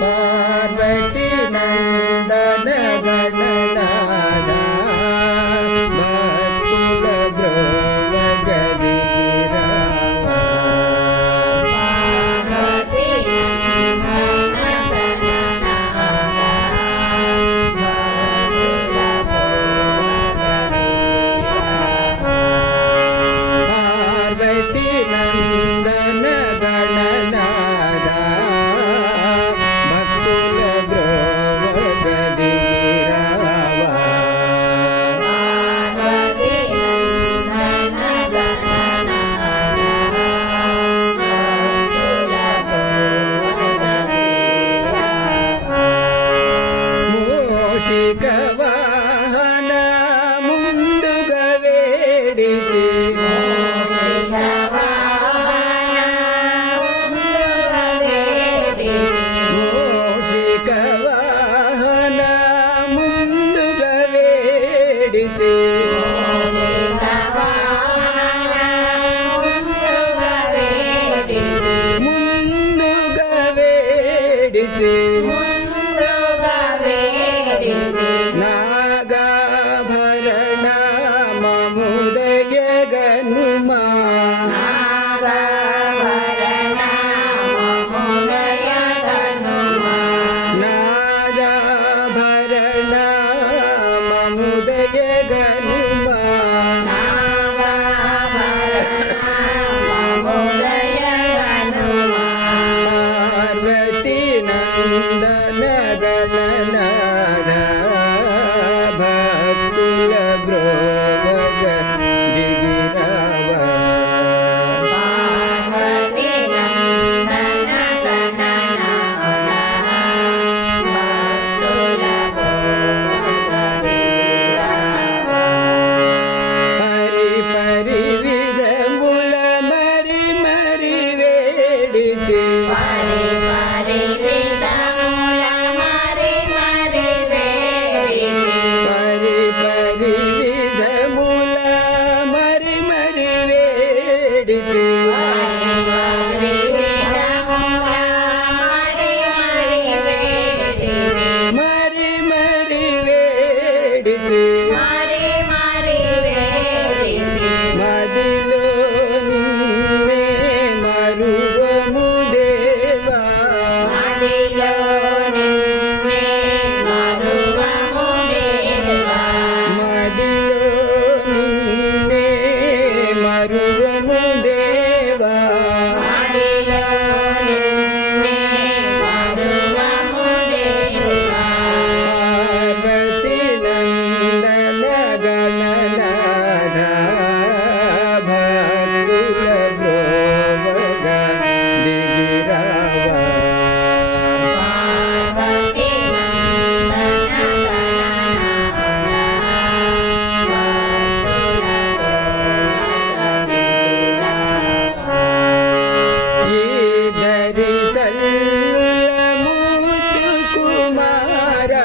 पार्वती नंदन गणनाथ भक्तुल ब्रोव गदिगिरावा पार्वती नंदन गणनाथ भक्तुल ब्रोव गदिगिरावा पार्वती नंदन गणनाथ भक्तुल ब्रोव गदिगिरावा पार्वती नंदन गणनाथ भक्तुल ब्रोव गदिगिरावा मूषिक वाहन मुंदुग वेडिति मूषिक वाहन मुंदुग वेडिति मुंदुग वेडिति नागाभरण ममुदय गनुमा नागाभरण ममुदय गनुमा पार्वती नंदन गणनाथ भक्तुल ब्रोव गदिगिरावा परि परि विधमुल मरि मरि वेडिति परि परि विधमुल मरि मरि वेडिति मरि मरि वेडिति మదిలో నిన్నే మరువము దేవా మదిలో నిన్నే మరువము దేవా పార్వతి నందన గణనాథ భక్తుల బ్రోవ గదిగిరావా ఈదరి తల్లుల మూర్తి కుమారా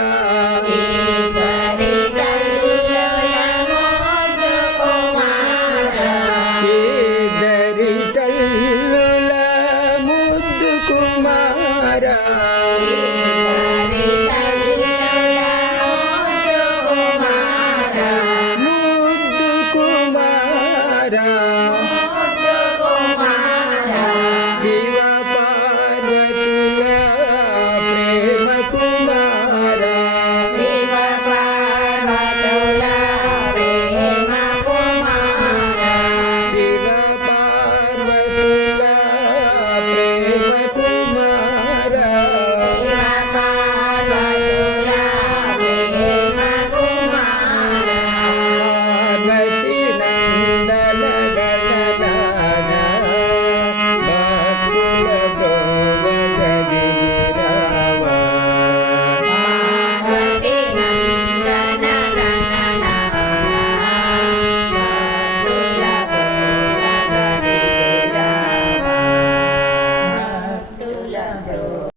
ఈదరి తల్లుల ముద్దు కుమారా